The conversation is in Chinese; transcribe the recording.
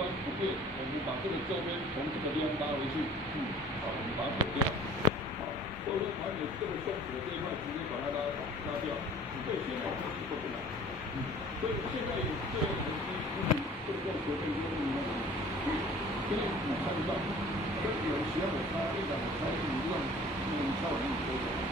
观不变，我们把这个周边从这个地方拉回去，好，我们把它抹掉，好，或者说把你这个松弛的这一块直接把它拉掉，对，现在我们是做不来，所以现在有这样的东西，这个学生就用那个，因为你看得到，跟有时候我擦一两擦，你用敲完你都有。